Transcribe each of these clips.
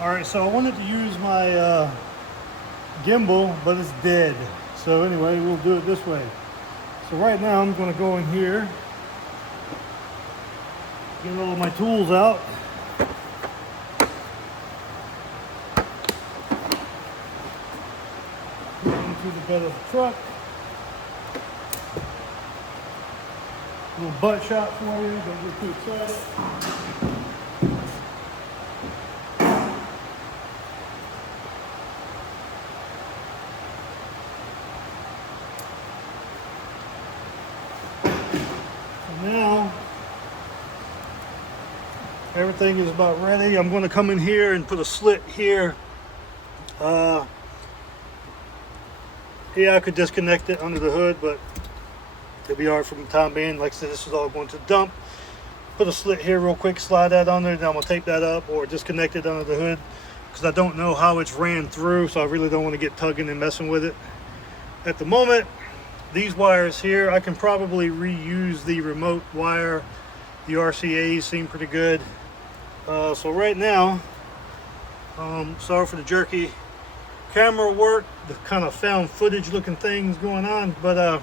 Alright, so I wanted to use my gimbal, but it's dead. So anyway, we'll do it this way. So right now I'm going to go in here, get all of my tools out. Put it into the bed of the truck. A little butt shot for you, don't get too excited. Now everything is about ready. I'm going to come in here and put a slit here. Yeah, I could disconnect it under the hood, but it'll be hard for the time being. Like I said, this is all going to the dump. Put a slit here real quick, slide that on there, then I'm going to tape that up or disconnect it under the hood because I don't know how it's ran through, so I really don't want to get tugging and messing with it. At the moment, these wires here, I can probably reuse the remote wire. The RCAs seem pretty good. So right now, sorry for the jerky camera work, the kind of found footage looking things going on, but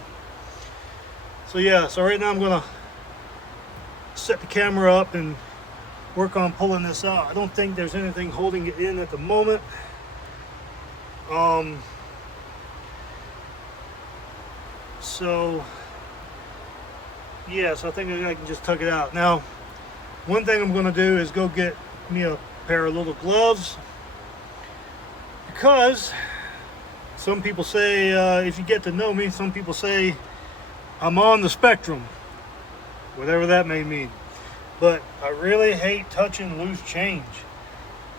so yeah, so right now I'm gonna set the camera up and work on pulling this out. I don't think there's anything holding it in at the moment. So yeah, so I think I can just tug it out. Now, one thing I'm going to do is go get me a pair of little gloves, because some people say, if you get to know me, some people say I'm on the spectrum, whatever that may mean. But I really hate touching loose change.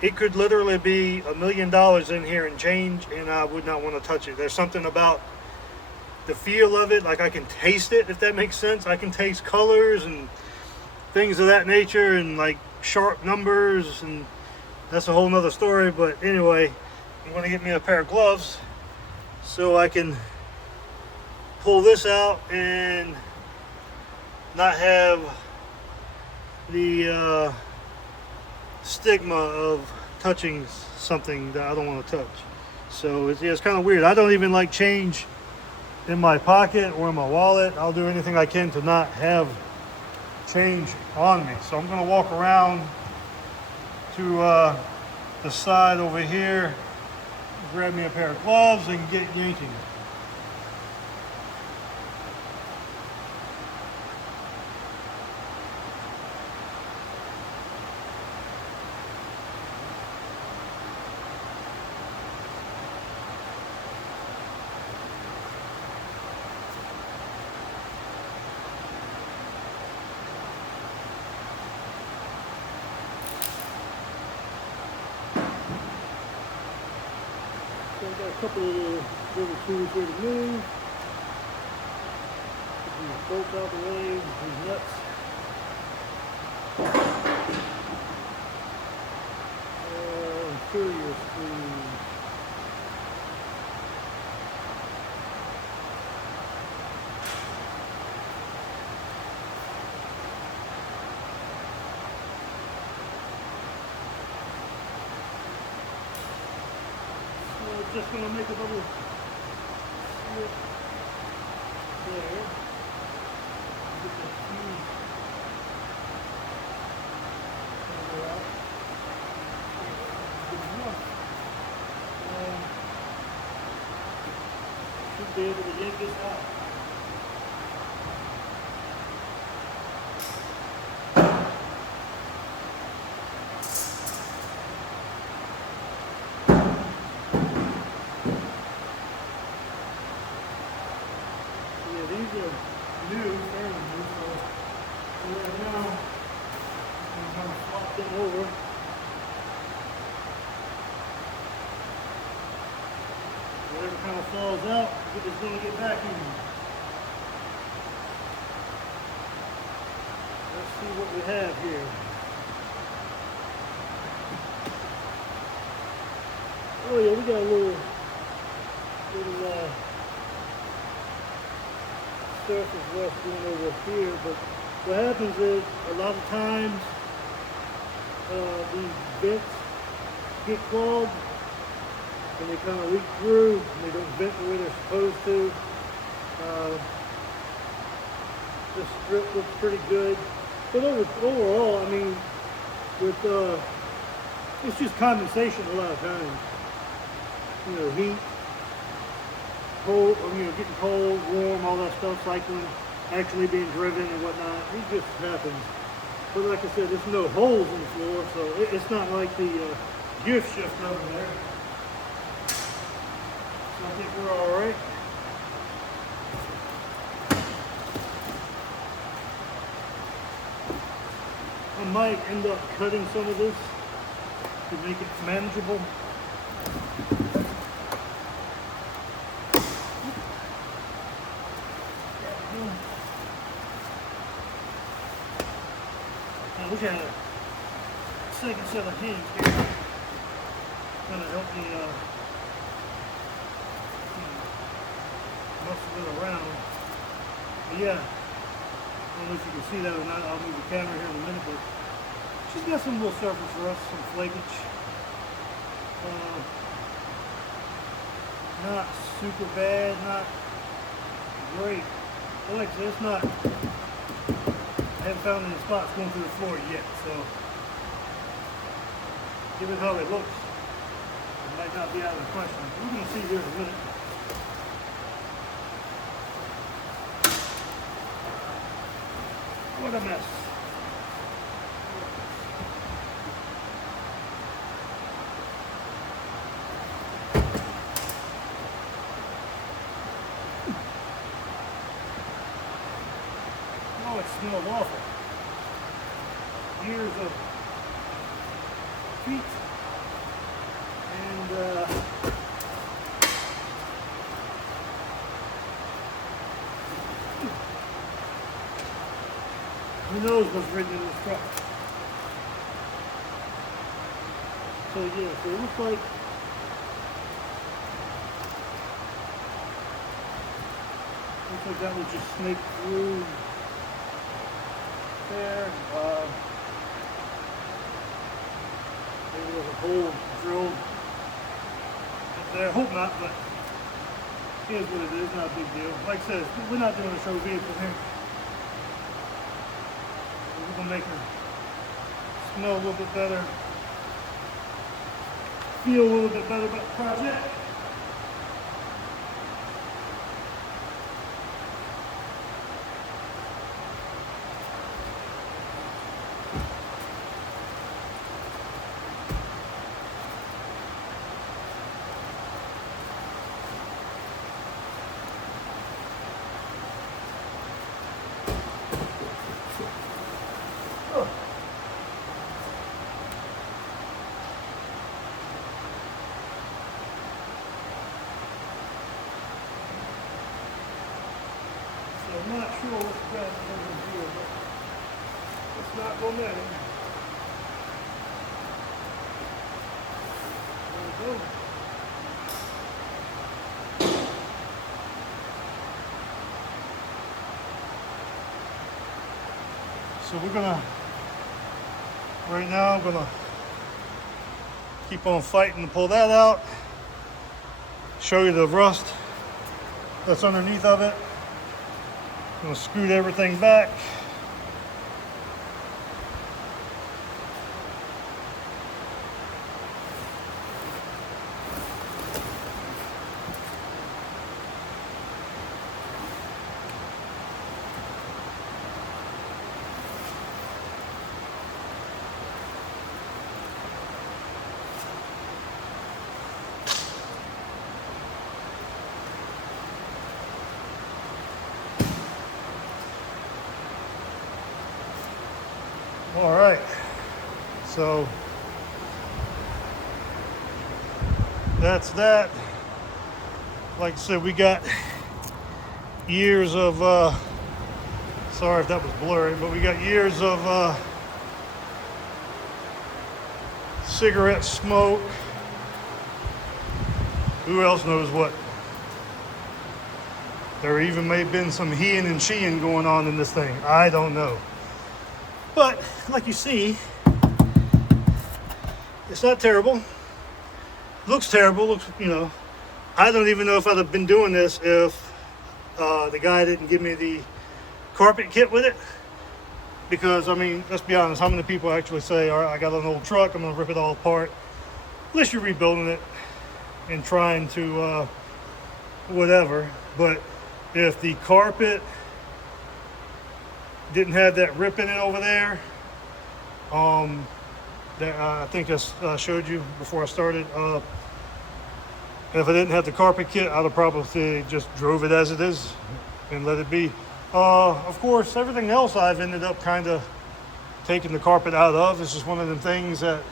It could literally be $1 million in here and change, and I would not want to touch it. There's something about the feel of it, like I can taste it, if that makes sense. I can taste colors and things of that nature, and like sharp numbers, and that's a whole nother story. But anyway, I'm going to get me a pair of gloves so I can pull this out and not have the stigma of touching something that I don't want to touch. So it's kind of weird. I don't even like change in my pocket or in my wallet. I'll do anything I can to not have change on me. So I'm going to walk around to the side over here, grab me a pair of gloves, and get yanking. So I've got a couple of little tools here to move. Get these bolts out the way, these nuts. Interior screws. Just going to make a little slip there. Get that fuse out. Good enough. Should be able to yank this out. These are new, fairly new, so right now I'm going to flop them over. Whatever kind of falls out, we're just going to get back in. Let's see what we have here. Oh yeah, we got a little surface rust going over here, but what happens is a lot of times these vents get clogged and they kind of leak through and they don't vent the way they're supposed to. This strip looks pretty good. But overall, I mean, with it's just condensation a lot of times. You know, heat, cold, you know, getting cold, warm, all that stuff, cycling, actually being driven and whatnot. It just happens. But like I said, there's no holes in the floor, so it's not like the gift shift over there. So I think we're all right. I might end up cutting some of this to make it manageable. I wish I had a second set of hands here. Kind of help me muscle it around. But yeah, I don't know if you can see that or not. I'll move the camera here in a minute, but she's got some little surface rust, some flakage. Not super bad, not great. But like I said, it's not, I haven't found any spots going through the floor yet, so given how it looks, it might not be out of the question. We're going to see here in a minute. What a mess. Oh, it smells awful. Years of feet and who knows what's written in this truck. So yeah, so it looks like that was just snaked through there. Maybe there's a hole drilled up there. I hope not, but here's what it is. Not a big deal. Like I said, we're not doing a show vehicle here. We're gonna make her smell a little bit better, feel a little bit better about the project. I'm not sure what the best is going to do, but it's not going there. There we go. So we're gonna, right now I'm gonna keep on fighting to pull that out, show you the rust that's underneath of it. I'm going to scoot everything back. All right, so that's that. Like I said, we got years of, sorry if that was blurry, but we got years of cigarette smoke. Who else knows what? There even may have been some heeing and sheeing going on in this thing. I don't know. But like you see, it's not terrible. Looks terrible. Looks, you know, I don't even know if I'd have been doing this if the guy didn't give me the carpet kit with it. Because, I mean, let's be honest, how many people actually say, all right, I got an old truck, I'm going to rip it all apart. Unless you're rebuilding it and trying to whatever. But if the carpet didn't have that rip in it over there, that I think I showed you before I started, if I didn't have the carpet kit, I'd have probably just drove it as it is and let it be. Of course, everything else I've ended up kind of taking the carpet out of. It's just one of them things that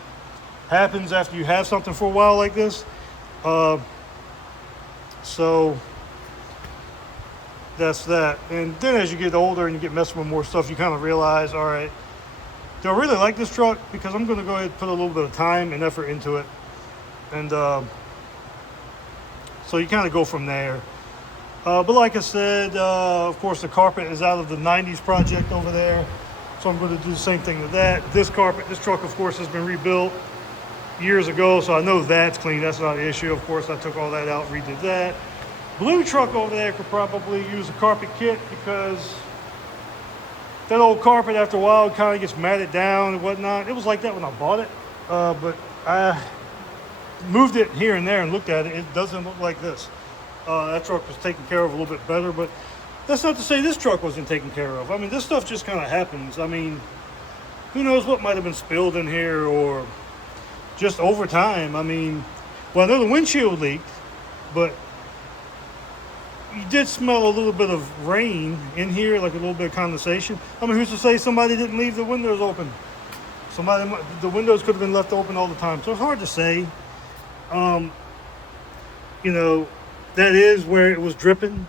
happens after you have something for a while like this. So that's that. And then as you get older and you get messing with more stuff, you kind of realize, all right, do I really like this truck? Because I'm going to go ahead and put a little bit of time and effort into it. And so you kind of go from there. But like I said, of course, the carpet is out of the 90s project over there. So I'm going to do the same thing with that. This truck, of course, has been rebuilt years ago. So I know that's clean. That's not an issue. Of course, I took all that out, redid that. Blue truck over there could probably use a carpet kit because that old carpet after a while kind of gets matted down and whatnot. It was like that when I bought it. But I moved it here and there and looked at it. It doesn't look like this. That truck was taken care of a little bit better, but that's not to say this truck wasn't taken care of. I mean, this stuff just kind of happens. I mean, who knows what might have been spilled in here or just over time. I mean, well, I know the windshield leaked, but you did smell a little bit of rain in here, like a little bit of condensation. I mean, who's to say somebody didn't leave the windows open? The windows could have been left open all the time. So it's hard to say. You know, that is where it was dripping,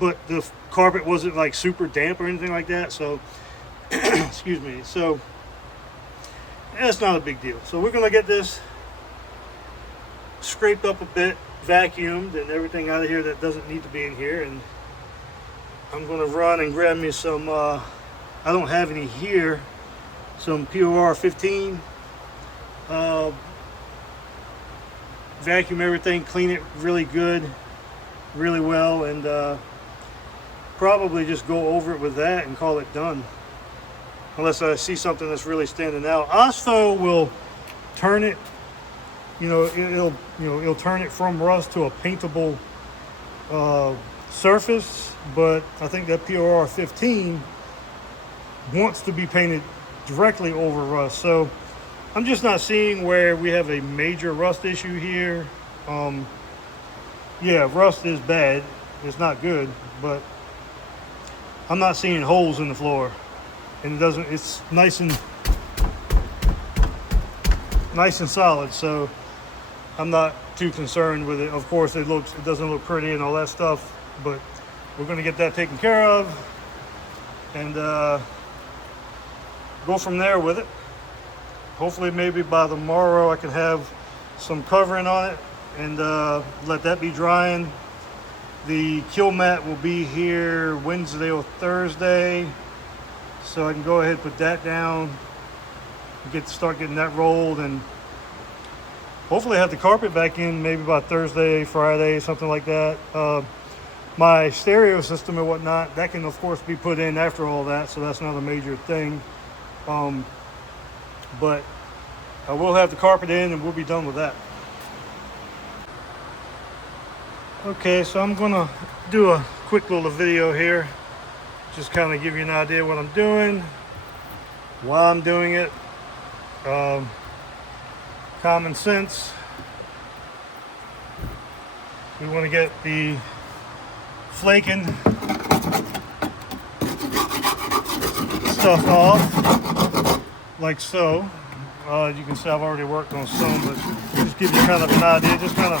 but the carpet wasn't like super damp or anything like that. So, excuse me. So, that's not a big deal. So we're going to get this scraped up a bit, vacuumed, and everything out of here that doesn't need to be in here. And I'm going to run and grab me some, I don't have any here, some POR 15. Vacuum everything, clean it really good, really well, and probably just go over it with that and call it done. Unless I see something that's really standing out. OSFO will turn it, it'll turn it from rust to a paintable surface, but I think that POR 15 wants to be painted directly over rust. So I'm just not seeing where we have a major rust issue here. Yeah, rust is bad. It's not good, but I'm not seeing holes in the floor. And it's nice and solid, so I'm not too concerned with it. Of course, it doesn't look pretty and all that stuff, but we're gonna get that taken care of and go from there with it. Hopefully maybe by tomorrow I can have some covering on it and let that be drying. The kill mat will be here Wednesday or Thursday, so I can go ahead and put that down, start getting that rolled, and hopefully have the carpet back in maybe by Thursday, Friday, something like that. My stereo system and whatnot, that can of course be put in after all that, so that's not a major thing. But I will have the carpet in and we'll be done with that. Okay, so I'm gonna do a quick little video here. Just kind of give you an idea what I'm doing, why I'm doing it. Common sense. We want to get the flaking stuff off, like so. You can see I've already worked on some, but just give you kind of an idea. Just kind of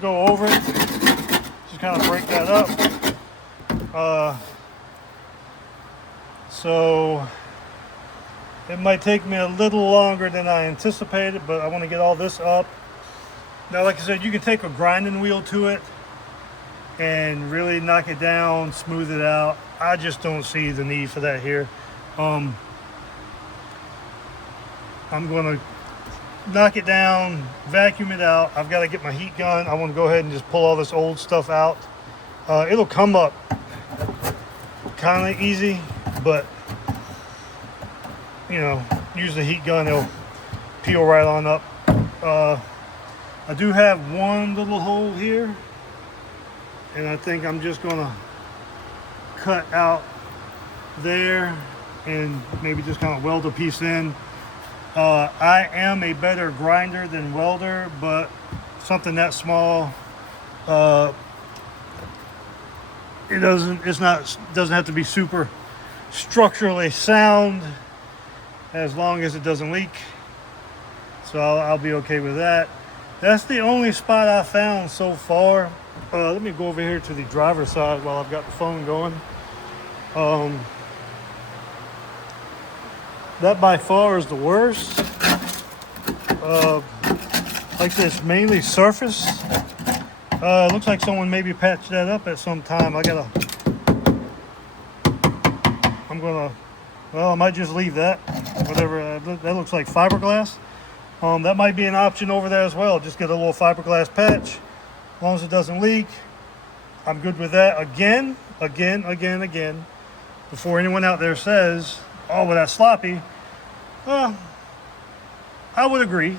go over it. Just kind of break that up. So it might take me a little longer than I anticipated, but I want to get all this up. Now, like I said, you can take a grinding wheel to it and really knock it down, smooth it out. I just don't see the need for that here. I'm going to knock it down, vacuum it out. I've got to get my heat gun. I want to go ahead and just pull all this old stuff out. It'll come up kind of easy, but you know, use the heat gun, it'll peel right on up. I do have one little hole here, and I think I'm just gonna cut out there and maybe just kind of weld a piece in. I am a better grinder than welder, but something that small, it doesn't have to be super structurally sound as long as it doesn't leak. So I'll be okay with that. That's the only spot I found so far. Let me go over here to the driver's side while I've got the phone going. That by far is the worst. Like I said, it's mainly surface. Looks like someone maybe patched that up at some time. Well, I might just leave that. Whatever, that looks like fiberglass. That might be an option over there as well. Just get a little fiberglass patch. As long as it doesn't leak, I'm good with that. Again, before anyone out there says, oh, well, that's sloppy. Well, I would agree.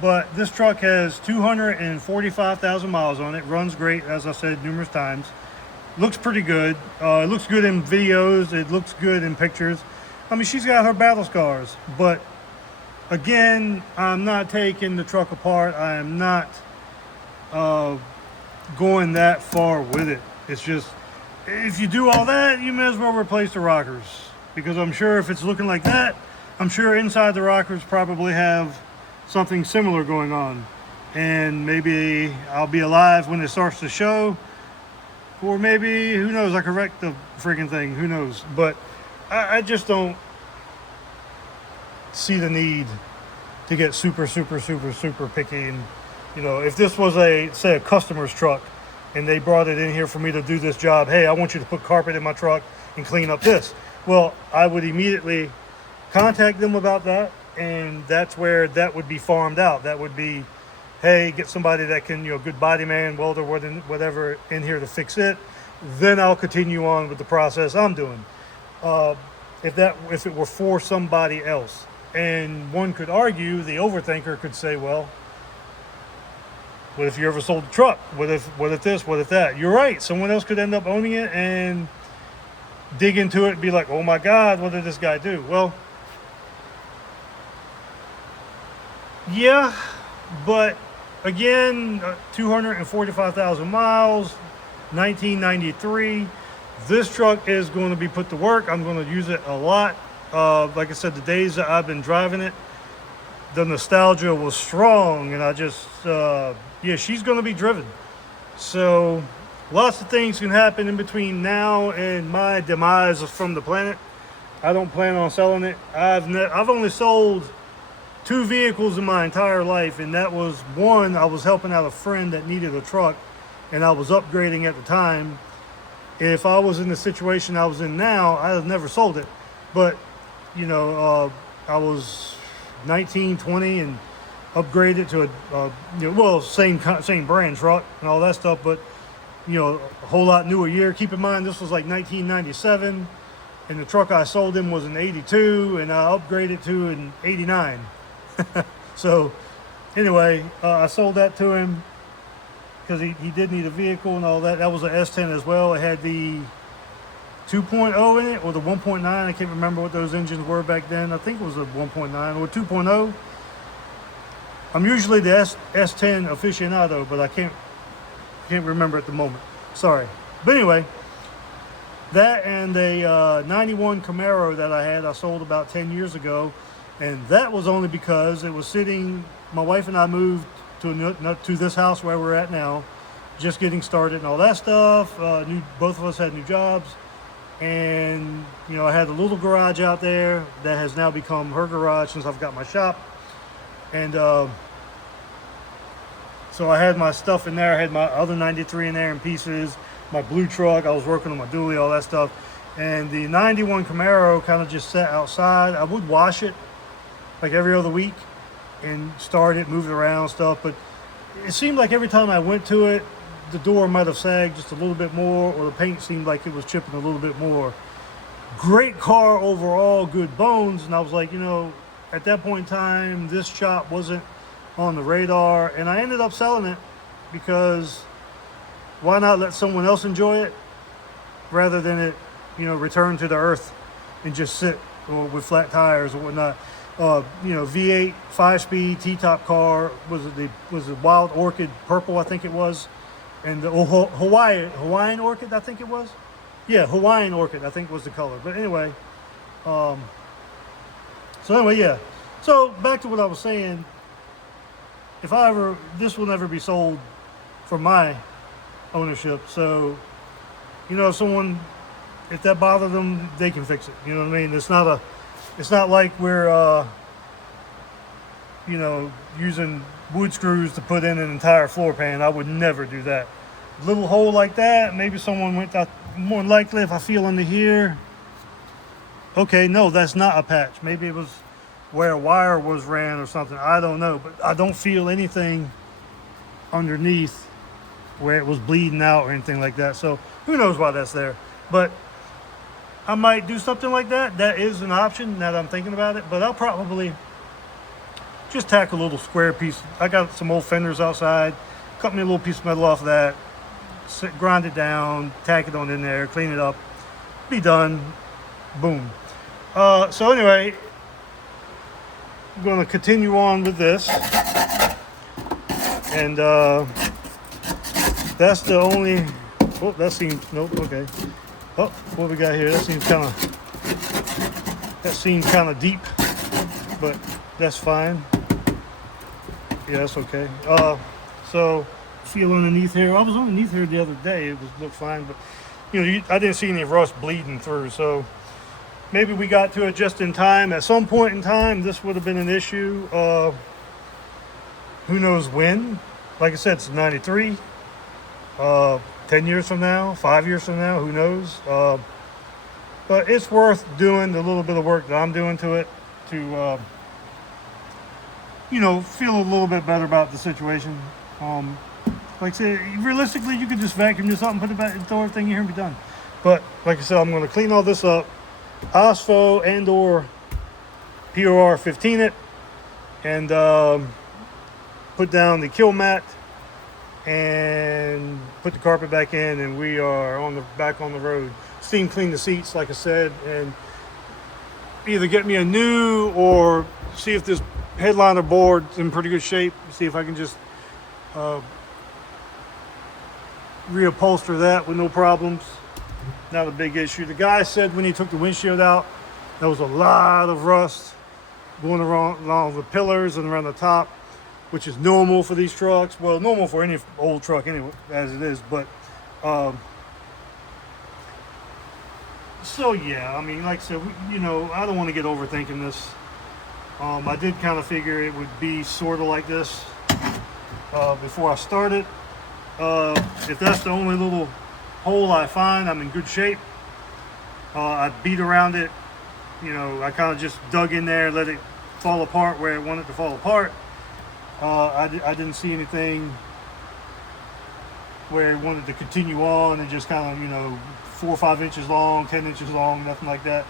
But this truck has 245,000 miles on it. Runs great, as I said numerous times. Looks pretty good. It looks good in videos. It looks good in pictures. I mean, she's got her battle scars. But again, I'm not taking the truck apart. I am not going that far with it. It's just, if you do all that, you may as well replace the rockers. Because I'm sure if it's looking like that, I'm sure inside the rockers probably have something similar going on. And maybe I'll be alive when it starts to show. Or maybe, who knows, I could wreck the freaking thing. Who knows? But I just don't see the need to get super picky. And, you know, if this was say a customer's truck and they brought it in here for me to do this job, hey, I want you to put carpet in my truck and clean up this. Well, I would immediately contact them about that, and that's where that would be farmed out. That would be, hey, get somebody that can, you know, good body man, welder, whatever in here to fix it. Then I'll continue on with the process I'm doing. If it were for somebody else. And one could argue, the overthinker could say, well, what if you ever sold the truck? What if this, what if that? You're right. Someone else could end up owning it and dig into it and be like, oh my God, what did this guy do? Well, yeah, but again, 245,000 miles, 1993. This truck is going to be put to work. I'm going to use it a lot. Like I said, the days that I've been driving it, the nostalgia was strong, and I just, yeah, she's going to be driven. So lots of things can happen in between now and my demise from the planet. I don't plan on selling it. I've only sold 2 vehicles in my entire life, and that was one, I was helping out a friend that needed a truck, and I was upgrading at the time. If I was in the situation I was in now, I'd have never sold it. But, you know, I was 19, 20, and upgraded to same brand truck and all that stuff, but, you know, a whole lot newer year. Keep in mind, this was like 1997, and the truck I sold him was an 82, and I upgraded to an 89. So anyway, I sold that to him because he did need a vehicle and all that. That was an S10 as well. It had the 2.0 in it, or the 1.9. I can't remember what those engines were back then. I think it was a 1.9 or 2.0. I'm usually the S10 aficionado, but I can't remember at the moment. Sorry. But anyway, that and a 91 Camaro that I sold about 10 years ago. And that was only because it was sitting, my wife and I moved to this house where we're at now, just getting started and all that stuff. Both of us had new jobs. And, you know, I had a little garage out there that has now become her garage since I've got my shop. And so I had my stuff in there. I had my other 93 in there in pieces, my blue truck. I was working on my dually, all that stuff. And the 91 Camaro kind of just sat outside. I would wash it like every other week. and start it, move it around, stuff. But it seemed like every time I went to it, the door might have sagged just a little bit more, or the paint seemed like it was chipping a little bit more. Great car overall, good bones. And I was like, you know, at that point in time, this shop wasn't on the radar, and I ended up selling it because why not let someone else enjoy it rather than it, you know, return to the earth and just sit or with flat tires or whatnot. You know, V8 5-speed T-top car, was it Wild Orchid purple, I think it was, and the Hawaiian Orchid, I think it was. Yeah, Hawaiian Orchid, I think was the color. But anyway, yeah. So back to what I was saying. This will never be sold for my ownership. So, you know, if that bothered them, they can fix it. You know what I mean? It's not like we're, you know, using wood screws to put in an entire floor pan. I would never do that. A little hole like that, maybe someone went out. More than likely, if I feel under here, okay, no, that's not a patch. Maybe it was where a wire was ran or something. I don't know, but I don't feel anything underneath where it was bleeding out or anything like that. So who knows why that's there. But I might do something like that. That is an option now that I'm thinking about it. But I'll probably just tack a little square piece. I got some old fenders outside. Cut me a little piece of metal off of that. Grind it down, tack it on in there, clean it up, be done, boom. So anyway, I'm going to continue on with this, and that's the only. Oh, that seems nope. Okay. Oh, what we got here? That seems kind of deep, but that's fine. Yeah, that's okay. So. Feel underneath here. I was underneath here the other day. It looked fine, but you know, I didn't see any rust bleeding through. So maybe we got to it just in time. At some point in time, this would have been an issue. Who knows when? Like I said, it's 93. 10 years from now, 5 years from now, who knows? But it's worth doing the little bit of work that I'm doing to it to, you know, feel a little bit better about the situation. Like I said, realistically, you could just vacuum this up and put it back and throw everything in here and be done. But like I said, I'm going to clean all this up, OSFO and or POR 15 it, and put down the kill mat and put the carpet back in, and we are back on the road. Steam clean the seats, like I said, and either get me a new or see if this headliner board's in pretty good shape. See if I can just reupholster that with no problems. Not a big issue. The guy said when he took the windshield out, there was a lot of rust going along the pillars and around the top, which is normal for these trucks. Well, normal for any old truck anyway, as it is. But so yeah, I mean, like I said, you know, I don't want to get overthinking this. I did kind of figure it would be sort of like this before I started. If that's the only little hole I find, I'm in good shape. I beat around it. You know, I kind of just dug in there, let it fall apart where it wanted to fall apart. I didn't see anything where it wanted to continue on and just kind of, you know, 4 or 5 inches long, 10 inches long, nothing like that.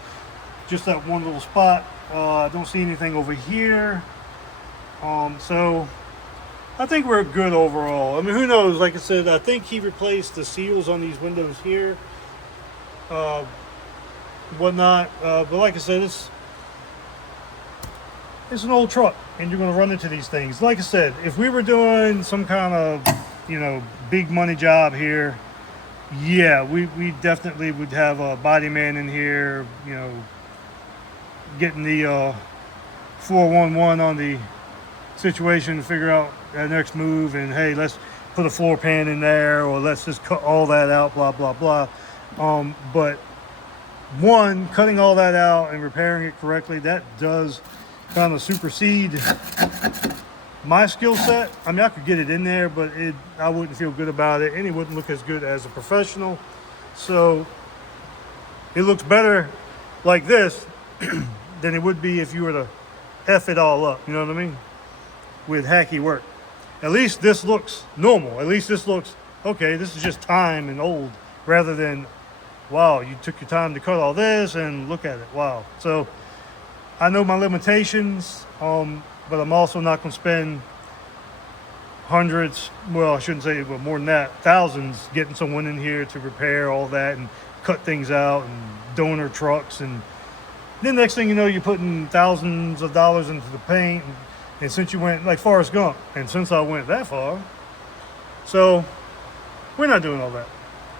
Just that one little spot. I don't see anything over here. So I think we're good overall. I mean, who knows? Like I said, I think he replaced the seals on these windows here, whatnot. But like I said, it's an old truck, and you're going to run into these things. Like I said, if we were doing some kind of, you know, big money job here, yeah, we definitely would have a body man in here, you know, getting the 411 on the situation to figure out that next move, and hey, let's put a floor pan in there, or let's just cut all that out, blah blah blah. But one, cutting all that out and repairing it correctly, that does kind of supersede my skill set. I mean, I could get it in there, but I wouldn't feel good about it, and it wouldn't look as good as a professional. So it looks better like this than it would be if you were to F it all up, you know what I mean? with hacky work. At least this looks normal. At least this looks, okay, this is just time and old, rather than, wow, you took your time to cut all this and look at it, wow. So I know my limitations, but I'm also not going to spend hundreds, well, I shouldn't say, but more than that, thousands, getting someone in here to repair all that and cut things out and donor trucks. And then next thing you know, you're putting thousands of dollars into the paint. And since you went like Forrest Gump, and since I went that far, so we're not doing all that.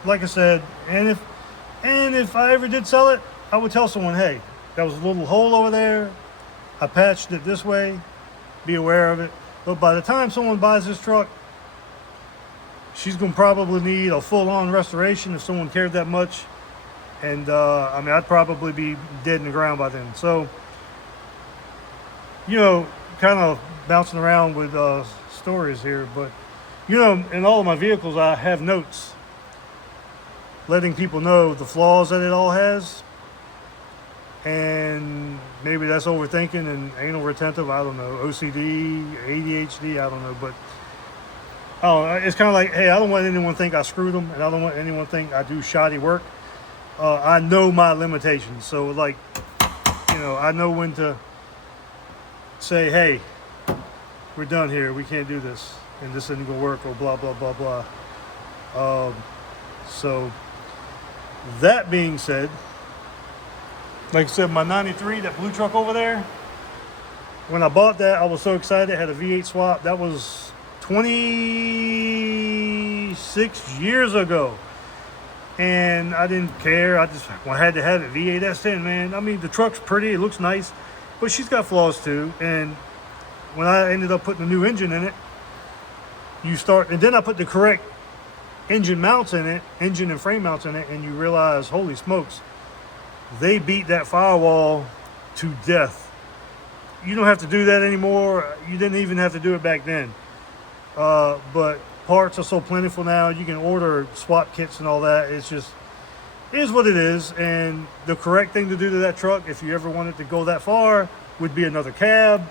Like I said, and if I ever did sell it, I would tell someone, hey, that was a little hole over there. I patched it this way. Be aware of it. But by the time someone buys this truck, she's going to probably need a full-on restoration if someone cared that much. And I mean, I'd probably be dead in the ground by then. So, you know, kind of bouncing around with stories here. But, you know, in all of my vehicles, I have notes letting people know the flaws that it all has. And maybe that's overthinking and anal retentive, I don't know, OCD, ADHD, I don't know. But it's kind of like, hey, I don't want anyone to think I screwed them, and I don't want anyone to think I do shoddy work. I know my limitations. So, like, you know, I know when to say, hey, we're done here. We can't do this. And this isn't going to work, or blah, blah, blah, blah. So, that being said, like I said, my 93, that blue truck over there, when I bought that, I was so excited. It had a V8 swap. That was 26 years ago. And I didn't care. I just had to have it. V8 S10, man. I mean, the truck's pretty. It looks nice. But she's got flaws too. And when I ended up putting a new engine in it, and then I put the correct engine mounts in it, engine and frame mounts in it, and you realize, holy smokes, they beat that firewall to death. You don't have to do that anymore. You didn't even have to do it back then. But parts are so plentiful now. You can order swap kits and all that. It's just, it is what it is. And the correct thing to do to that truck, if you ever wanted to go that far, would be another cab,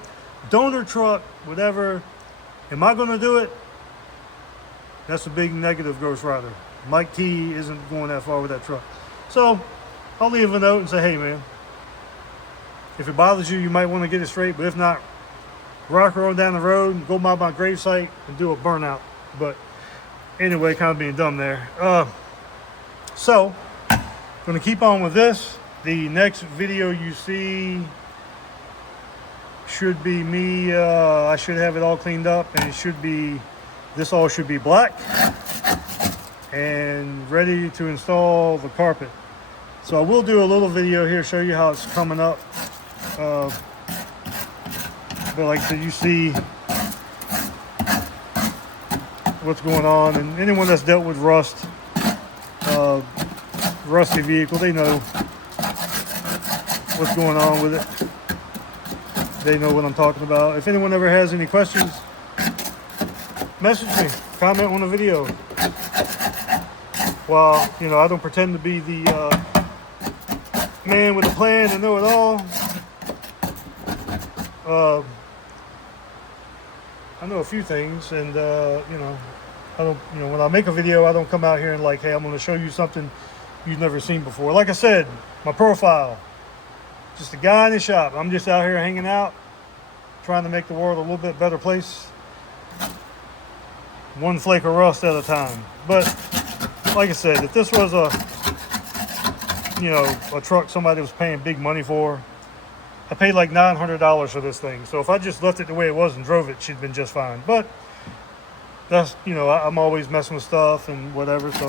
donor truck, whatever. Am I going to do it? That's a big negative, Ghost Rider. Mike T isn't going that far with that truck. So I'll leave a note and say, hey, man, if it bothers you, you might want to get it straight. But if not, rock her on down the road and go by my gravesite and do a burnout. But anyway, kind of being dumb there. So, going to keep on with this. The next video you see should be me. I should have it all cleaned up, and it should be, this all should be black and ready to install the carpet. So I will do a little video here, show you how it's coming up. But like I said, you see what's going on, and anyone that's dealt with rust, rusty vehicle, they know what's going on with it. They know what I'm talking about. If anyone ever has any questions, message me, comment on the video. Well, you know, I don't pretend to be the man with a plan and know it all. I know a few things, and you know, I don't, you know, when I make a video, I don't come out here and like, hey, I'm going to show you something you've never seen before. Like I said, my profile, just a guy in the shop. I'm just out here hanging out, trying to make the world a little bit better place, one flake of rust at a time. But like I said, if this was a, you know, a truck somebody was paying big money for, I paid like $900 for this thing. So if I just left it the way it was and drove it, she'd been just fine. But that's, you know, I'm always messing with stuff and whatever. So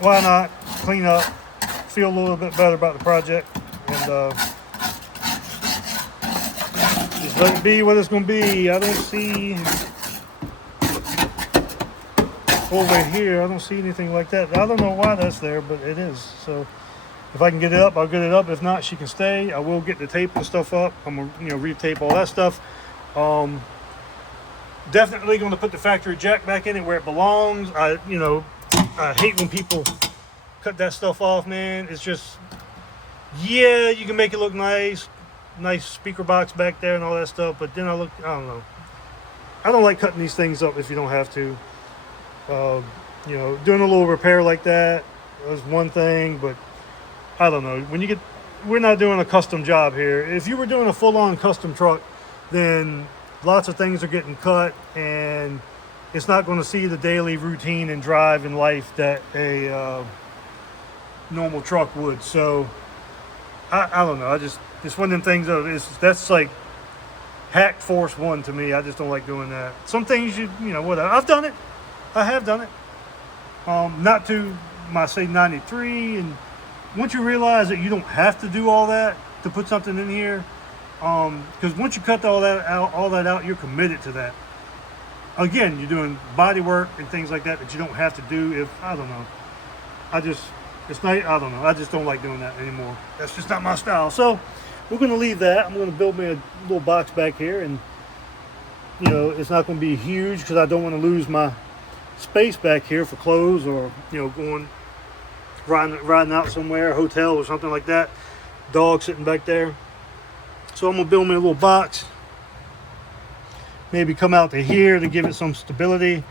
why not clean up, feel a little bit better about the project, and just let it be what it's going to be. I don't see over here, I don't see anything like that. I don't know why that's there, but it is. So if I can get it up, I'll get it up. If not, she can stay. I will get the tape and stuff up. I'm gonna, you know, retape all that stuff. Definitely going to put the factory jack back in it where it belongs. I hate when people cut that stuff off, man. It's just, yeah, you can make it look nice, nice speaker box back there and all that stuff. But then I don't know. I don't like cutting these things up if you don't have to. You know, doing a little repair like that is one thing, but I don't know. We're not doing a custom job here. If you were doing a full-on custom truck, then lots of things are getting cut, and it's not going to see the daily routine and drive in life that a normal truck would. So I don't know. It's one of them things that's like hack force one to me. I just don't like doing that. Some things you know whatever. I've done it. I have done it. Not to my say 93, and once you realize that you don't have to do all that to put something in here, because once you cut all that out, you're committed to that. Again, you're doing body work and things like that you don't have to do. If I don't know, I don't know. I just don't like doing that anymore. That's just not my style. So we're going to leave that. I'm going to build me a little box back here, and you know, it's not going to be huge because I don't want to lose my space back here for clothes, or you know, going riding out somewhere, a hotel or something like that. Dog sitting back there. So I'm gonna build me a little box. Maybe come out to here to give it some stability.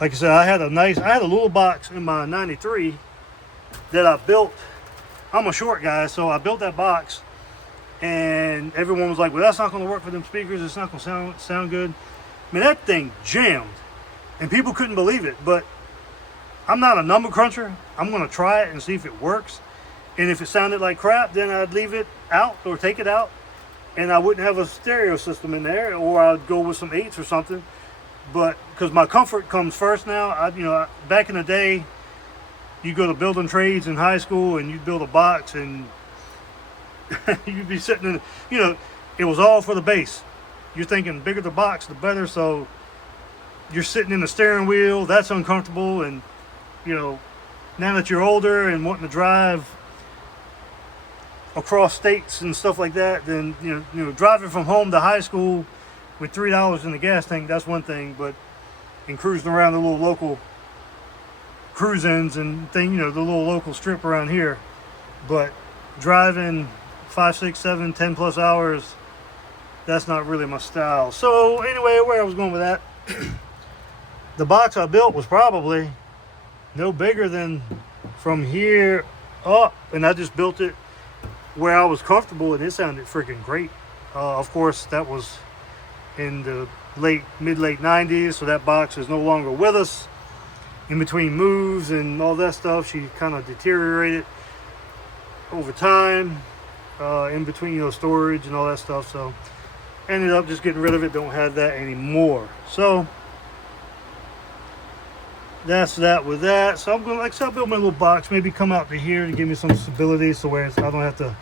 Like I said, I had a little box in my 93 that I built. I'm a short guy, so I built that box, and everyone was like, well, that's not going to work for them speakers. It's not going to sound good. I mean, that thing jammed, and people couldn't believe it. But I'm not a number cruncher. I'm going to try it and see if it works. And if it sounded like crap, then I'd leave it out or take it out, and I wouldn't have a stereo system in there, or I'd go with some 8s or something. But because my comfort comes first now. Back in the day, you go to building trades in high school and you'd build a box, and you'd be sitting in, it was all for the bass. You're thinking bigger the box, the better. So you're sitting in the steering wheel. That's uncomfortable. And, now that you're older and wanting to drive across states and stuff like that, then, driving from home to high school with $3 in the gas tank, that's one thing. But in cruising around the little local cruise-ins and thing, the little local strip around here. But driving 5, 6, 7, 10 plus hours, that's not really my style. So anyway, where I was going with that, the box I built was probably no bigger than from here up, and I just built it where I was comfortable, and it sounded freaking great. Of course, that was in the mid-late 90s, so that box is no longer with us. In between moves and all that stuff, she kind of deteriorated over time, in between storage and all that stuff. So ended up just getting rid of it. Don't have that anymore. So that's that with that. So I'm gonna, like I said, build my little box, maybe come out to here to give me some stability, so where I don't have to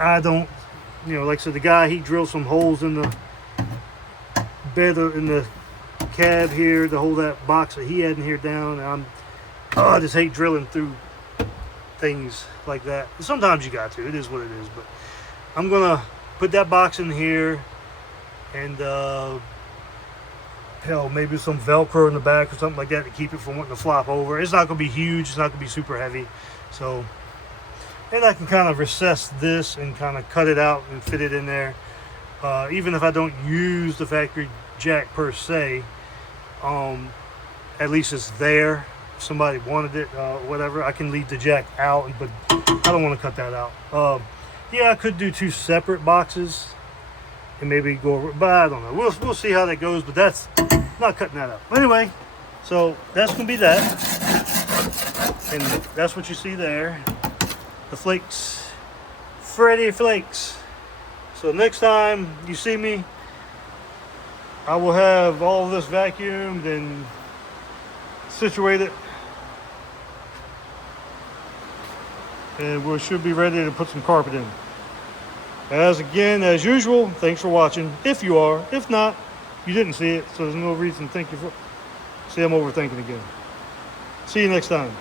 I don't, like I said, the guy, he drilled some holes in the bed, in the cab here to hold that box that he had in here down. And I just hate drilling through things like that. Sometimes you got to. It is what it is. But I'm gonna put that box in here, and hell, maybe some Velcro in the back or something like that to keep it from wanting to flop over. It's not gonna be huge. It's not gonna be super heavy. So, and I can kind of recess this and kind of cut it out and fit it in there. Even if I don't use the factory jack per se, at least it's there. If somebody wanted it, whatever, I can leave the jack out, but I don't want to cut that out. Yeah, I could do 2 separate boxes and maybe go over, but I don't know. We'll see how that goes, but that's not cutting that out. Anyway, so that's gonna be that, and that's what you see there, the flakes, Freddy Flakes. So next time you see me, I will have all of this vacuumed and situated, and we should be ready to put some carpet in. As usual, thanks for watching. If you are, if not, you didn't see it, so there's no reason to thank you for. See, I'm overthinking again. See you next time.